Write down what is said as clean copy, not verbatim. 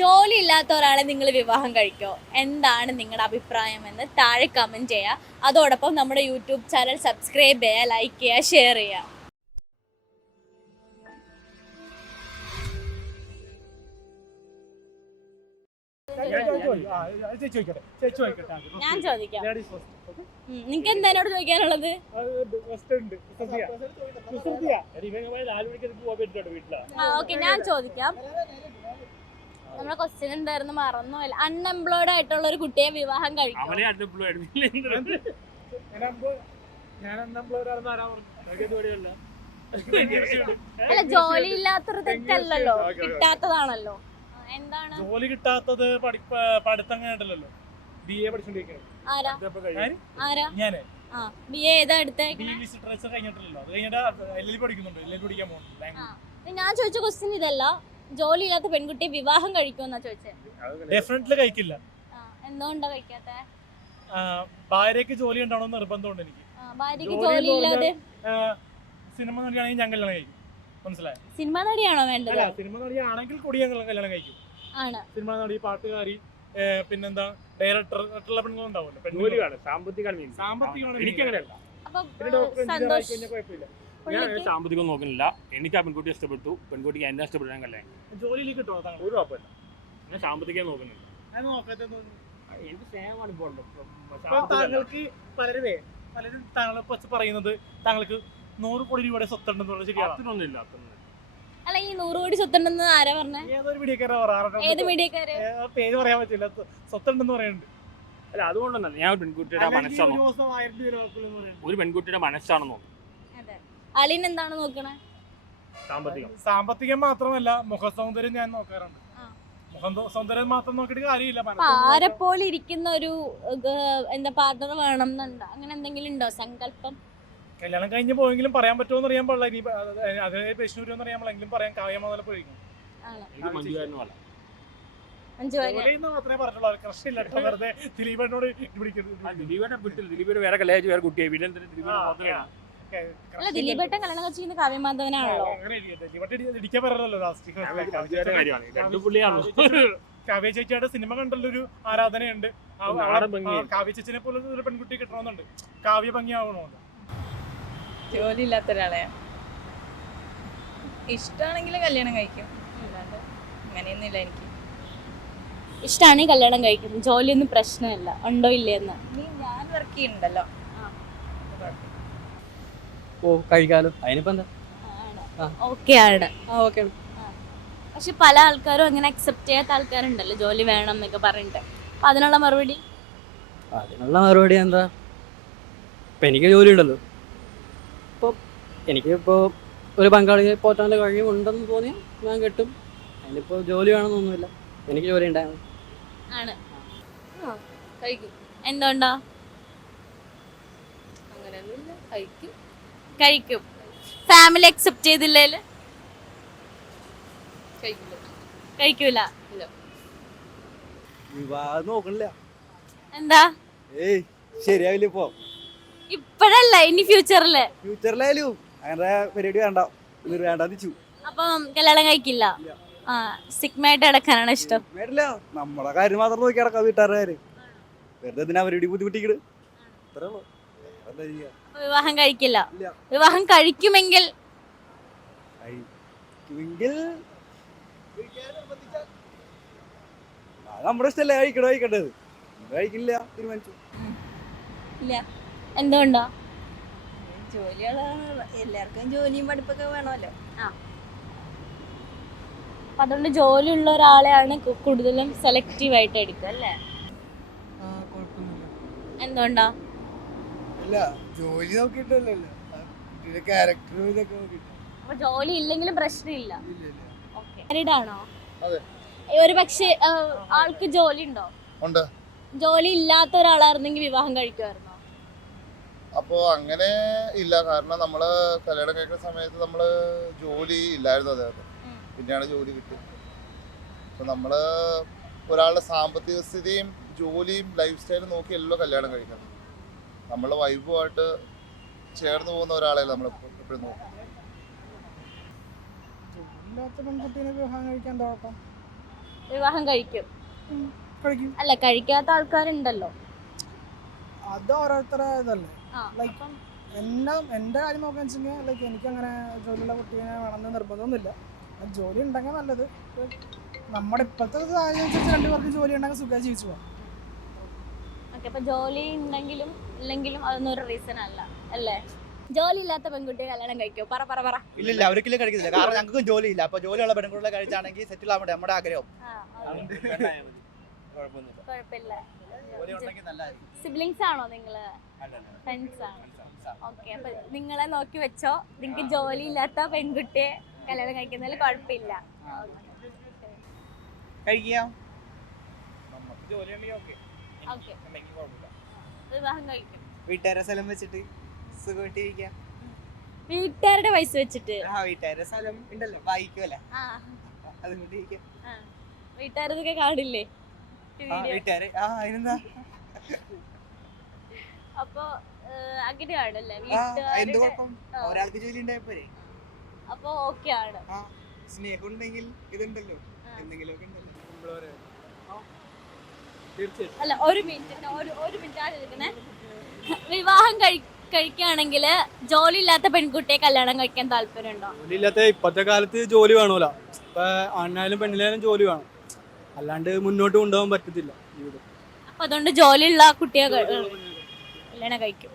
ജോലി ഇല്ലാത്ത ഒരാളെ നിങ്ങൾ വിവാഹം കഴിക്കോ? എന്താണ് നിങ്ങളുടെ അഭിപ്രായം എന്ന് താഴെ കമന്റ് ചെയ്യുക. അതോടൊപ്പം നമ്മുടെ യൂട്യൂബ് ചാനൽ സബ്സ്ക്രൈബ് ചെയ്യുക, ലൈക്ക് ചെയ്യുക, ഷെയർ ചെയ്യുക. ഞാൻ ചോദിക്കാം. നിങ്ങൾക്ക് എന്താ എന്നോട് ചോദിക്കാനുള്ളത്? ഓക്കെ, ഞാൻ ചോദിക്കാം. നമ്മുടെ ക്വസ്റ്റ്യൻ എന്തായിരുന്നു മറന്നുപോയില്ല. അൺഎംപ്ലോയ്ഡ് ആയിട്ടുള്ള ഒരു കുട്ടിയെ വിവാഹം കഴിക്കും? അല്ല, ജോലി ഇല്ലാത്തൊരു തെറ്റല്ലല്ലോ, കിട്ടാത്തതാണല്ലോ. എന്താണ് ജോലി കിട്ടാത്തത്? പഠിത്തം കഴിഞ്ഞിട്ടല്ലോ. BA പഠിച്ചോണ്ടിരിക്കുകയാണ്. ഞാൻ ചോദിച്ച ക്വസ്റ്റ്യൻ ഇതല്ല. ജോലി ഇല്ലാത്ത പെൺകുട്ടിയെ വിവാഹം കഴിക്കുമെന്നാ ചോദിച്ചത്. ഡെഫിനറ്റ്ലി കഴിക്കില്ല. എന്തുകൊണ്ടാ കഴിക്കാത്ത? ഭാര്യക്ക് ജോലി ഉണ്ടാവണമെന്ന് നിർബന്ധമുണ്ട് എനിക്ക്. ഭാര്യക്ക് ജോലി ഇല്ലാതെ സിനിമ നടിയാണെങ്കിൽ ഞാൻ കല്യാണം കഴിക്കും. മനസ്സിലായോ? സിനിമ നടിയാണോ വേണ്ടത്? സിനിമ നടിയാണെങ്കിൽ കൂടി ഞങ്ങൾ കല്യാണം കഴിക്കും. സിനിമ നടി, പാട്ടുകാരി, പിന്നെന്താ ഡയറക്ടർ ആയിട്ടുള്ള പെണ്ണുങ്ങളുണ്ടാവുമല്ലോ. സാമ്പത്തികം നോക്കുന്നില്ല. എനിക്ക് ആ പെൺകുട്ടി ഇഷ്ടപ്പെട്ടു, പെൺകുട്ടിക്ക് എന്നെ ഇഷ്ടപ്പെട്ടു, ഞാൻ കല്യാണം. ജോലിയിൽ കിട്ടുമോ? ഒരു കുഴപ്പമില്ല. ഞാൻ സാമ്പത്തികം നോക്കുന്നില്ല. എനിക്ക് സ്നേഹമാണ് ഇപ്പോൾ. താങ്കൾക്ക് പലരും താങ്കളെ പറ്റി പറയുന്നത് താങ്കൾക്ക് 100 കോടി രൂപയുടെ സ്വത്തുണ്ടെന്നുള്ള ശരിയാണ്? അത്രയൊന്നുമില്ല. അല്ല, ഈ 100 കോടി സ്വത്തുണ്ടെന്ന് ആരാ പറഞ്ഞേ? ഏതൊരു മീഡിയക്കാരെ പേര് പറയാൻ പറ്റില്ല. സ്വത്തുണ്ടെന്ന് പറയുന്നുണ്ട്. അല്ല, അതുകൊണ്ടൊന്നല്ല. ഞാൻ ഒരു പെൺകുട്ടിയുടെ മനസ്സാണ്, ഒരു പെൺകുട്ടിയുടെ മനസ്സാണ് നോക്കുന്നത്. അലീൻ എന്താണ് നോക്കണേ? സാമ്പത്തികം മാത്രമല്ല, മുഖസൗന്ദര്യം ഞാൻ നോക്കാറുണ്ട്. മുഖസൗന്ദര്യം മാത്രം നോക്കിയിട്ട് കാര്യമില്ല. ആരെപ്പോലെ ഇരിക്കുന്ന ഒരു എന്താ പാർട്ണർ വേണം എന്നുണ്ടോ? അങ്ങനെ എന്തെങ്കിലും ഉണ്ടോ സങ്കല്പം? കല്യാണം കഴിഞ്ഞ് പോയെങ്കിലും പറയാൻ പറ്റുമോ അറിയാൻ പാടില്ല. ഇനി അതേ പ്രശ്നം അറിയാൻ പാടില്ലെങ്കിലും പറയാൻ കാവ്യം മുതൽ പോയിരിക്കും. മാത്രമേ പറഞ്ഞുള്ളൂ. കൃഷിയില്ല. വെറുതെ ദിലീപനോട് ദിലീപിനെ വേറെ കല്യാണം വേറെ കുട്ടിയായി. ദിലീപേട്ടൻ കല്യാണം കഴിച്ചിരിക്കുന്ന കാവ്യമാധവനാണല്ലോ. കാവ്യ ചേച്ചിയുടെ സിനിമ കണ്ടുള്ളൊരു ആരാധനയുണ്ട്. കാവ്യ ചേച്ചിനെ പോലെ ഒരു പെൺകുട്ടി കിട്ടണമെന്നുണ്ട്. കാവ്യ ഭംഗിയാവണമെന്ന്. ജോലി ഇല്ലാത്ത ഒരാളെ ഇഷ്ടമാണെങ്കിൽ കല്യാണം കഴിക്കും. അല്ലാണ്ട് അങ്ങനെയൊന്നുമില്ല. എനിക്ക് ഇഷ്ടമാണെങ്കിൽ കല്യാണം കഴിക്കും. ജോലിയൊന്നും പ്രശ്നമല്ല. ഉണ്ടോ ഇല്ലേന്ന് ഞാൻ വർക്ക് ചെയ്യുന്നുണ്ടല്ലോ. കഴിക്കാലോ. അതിനിപ്പോ എന്താ? ഓക്കെ ആണ്. ഓക്കെ. പക്ഷെ പല ആൾക്കാരും അങ്ങനെ അക്സെപ്റ്റ് ചെയ്യാത്ത ആൾക്കാരുണ്ടല്ലോ, ജോലി വേണം എന്നൊക്കെ പറഞ്ഞിട്ട്. അപ്പൊ അതിനുള്ള മറുപടി എന്താ? ഇപ്പൊ എനിക്ക് ജോലി ഉണ്ടല്ലോ. ഇപ്പൊ എനിക്കിപ്പോ ഒരു പങ്കാളിയെ പോറ്റാനുള്ള കഴിവുണ്ടെന്ന് തോന്നിയാൽ ഞാൻ കിട്ടും. അതിനിപ്പോ ജോലി വേണമെന്നൊന്നുമില്ല. എനിക്ക് ജോലി ഉണ്ടായാൽ ആണ്. എന്തുകൊണ്ടാ? അങ്ങനെയൊന്നുമില്ല. കഴിക്കും. ഫാമിലി അക്സെപ്റ്റ് ചെയ്തില്ലേല് കഴിക്കൂല. വിവാഹം നോക്കണില്ല. എന്താ? ശരിയാവില്ല. ഇപ്പൊ ഇപ്പഴല്ല, ഇനി ഫ്യൂച്ചറിലായാലും അങ്ങനെ പരിപാടി വേണ്ട. അപ്പം കല്യാണം കഴിക്കില്ല. സിഗ്മയായിട്ട് അടക്കാനാണ് ഇഷ്ടം. നമ്മളെ കാര്യം മാത്രം നോക്കി അടക്കാം. വീട്ടുകാരെ വെറുതെ എന്തിനാ അവരുടെ ബുദ്ധിമുട്ടിക്കണ്? വിവാഹം കഴിക്കില്ല. വിവാഹം കഴിക്കുമെങ്കിൽ നമ്മുടെ ഇഷ്ടമല്ലേ കഴിക്കേണ്ടത്. കഴിക്കില്ല, തീരുമാനിച്ചു. എന്തുകൊണ്ടാ? ജോലികളാണ്. എല്ലാവർക്കും ജോലിയും പഠിപ്പൊക്കെ വേണമല്ലോ. അപ്പൊ അതുകൊണ്ട് ജോലി ഉള്ള ഒരാളെയാണ് കൂടുതലും സെലക്റ്റീവ് ആയിട്ട് എടുക്കുക അല്ലേ? എന്തുകൊണ്ടാ? ജോലി നോക്കിട്ടല്ലോ, ക്യാരക്ടർ ഇതൊക്കെ നോക്കിട്ട്. അപ്പൊ ജോലി ഇല്ലെങ്കിലും പ്രശ്നമില്ല. ആണോ? ഒരു പക്ഷേ ആൾക്ക് ജോലി ഉണ്ടോ? ജോലി ഇല്ലാത്ത ഒരാളായിരുന്നെങ്കിൽ വിവാഹം കഴിക്കുമായിരുന്നോ? അപ്പോ അങ്ങനെ ഇല്ല. കാരണം നമ്മള് കല്യാണം കഴിക്കുന്ന സമയത്ത് നമ്മള് ജോലി ഇല്ലായിരുന്നു അദ്ദേഹത്തിന്. പിന്നെയാണ് ജോലി കിട്ടിയത്. അപ്പൊ നമ്മള് ഒരാളുടെ സാമ്പത്തിക സ്ഥിതിയും ജോലിയും ലൈഫ് സ്റ്റൈലും നോക്കിയല്ലോ കല്യാണം കഴിക്കുന്നത്. നമ്മളെ വൈബുമായിട്ട് ചേർന്ന് പോകുന്ന ഒരാളെ നമ്മൾ എപ്പോഴും നോക്കും. പെൺകുട്ടീനെ വിവാഹം കഴിക്കാൻ കുഴപ്പം? വിവാഹം കഴിക്കും? കഴിക്കും. അല്ല, കഴിക്കാത്ത ആൾക്കാരുണ്ടല്ലോ. അത് ഓരോരുത്തരുടെ ഇതല്ലേ. ആ, Like, അപ്പം എൻ്റെ കാര്യം നോക്കുകയെന്ന് വെച്ചെങ്കിൽ ലൈക്ക് എനിക്കങ്ങനെ ജോലിയുള്ള കുട്ടീനെ വേണമെന്ന് നിർബന്ധമൊന്നുമില്ല. ജോലി ഉണ്ടെങ്കിൽ നല്ലത്. നമ്മുടെ ഇപ്പോഴത്തെ സാഹചര്യം അനുസരിച്ച് രണ്ടുപേർക്കും ജോലി ഉണ്ടെങ്കിൽ സുഖമായി ജീവിച്ചു പോകാം. ഓക്കെ, അപ്പൊ ജോലി ഉണ്ടെങ്കിലും ഇല്ലെങ്കിലും അതൊന്നും ഒരു റീസൺ അല്ല അല്ലേ? ജോലി ഇല്ലാത്ത പെൺകുട്ടിയെ കല്യാണം കഴിക്കോ? പറ പറ പറ. ഇല്ലില്ല, ഒരിക്കലും കഴിക്കുന്നില്ല. കാരണം ഞങ്ങൾക്കും ജോലിയില്ല. അപ്പൊ ജോലിയുള്ള പെൺകുട്ടികളെ കഴിച്ചാണെങ്കിൽ സെറ്റിൽ ആവട്ടെ നമ്മുടെ ആഗ്രഹം. കുഴപ്പമില്ല. ജോലി ഉണ്ടെങ്കിൽ നല്ലതായിരിക്കും. സിബ്ലിങ്സ് ആണോ നിങ്ങള്? ഫ്രണ്ട്സ് ആണ്. ഓക്കെ, അപ്പൊ നിങ്ങളെ നോക്കി വെച്ചോ. നിങ്ങൾക്ക് ജോലി ഇല്ലാത്ത പെൺകുട്ടിയെ കല്യാണം കഴിക്കുന്നതിൽ കുഴപ്പമില്ല. കഴിക്കാം. ഓക്കെ, വിവാഹം കഴിക്കും. വീട്ടുകാരെ സ്ഥലം വെച്ചിട്ട് സുഖമായിട്ട് ഇരിക്കാം. വീട്ടുകാരുടെ പൈസ വെച്ചിട്ട്? വീട്ടുകാരെ സ്ഥലം ഉണ്ടല്ലോ, വായിക്കുമല്ലേ, ആ, അതുകൊണ്ട് ഇരിക്കാം. വീട്ടുകാരതൊക്കെ കാണില്ലേ വീട്ടുകാരെ അതിനെന്താ. അപ്പൊ അങ്ങനെയാണല്ലേ എന്ത് വീട്ടുകാരുടെ? കുഴപ്പം, ഒരാൾക്ക് ജോലി ഉണ്ടായപ്പോരെ. അപ്പൊ ഓക്കെ ആണ്. സ്നേഹം ഉണ്ടെങ്കിൽ ഇതുണ്ടല്ലോ, എന്തെങ്കിലുമൊക്കെ ഉണ്ടല്ലോ. അല്ല, ഒരു മിനിറ്റ് ആലോചിക്കണേ. വിവാഹം കഴിക്കുകയാണെങ്കിൽ ജോലി ഇല്ലാത്ത പെൺകുട്ടിയെ കല്യാണം കഴിക്കാൻ താല്പര്യമുണ്ടോ? ജോലി ഇല്ലാത്ത ഇപ്പോഴത്തെ കാലത്ത് ജോലി വേണമല്ലോ. ഇപ്പൊ ആണിനായാലും പെണ്ണിനായാലും ജോലി വേണം, അല്ലാണ്ട് മുന്നോട്ട് കൊണ്ടുപോകാൻ പറ്റത്തില്ല ജീവിതം. അപ്പൊ അതുകൊണ്ട് ജോലിയുള്ള കുട്ടിയെ കല്യാണം കഴിക്കും.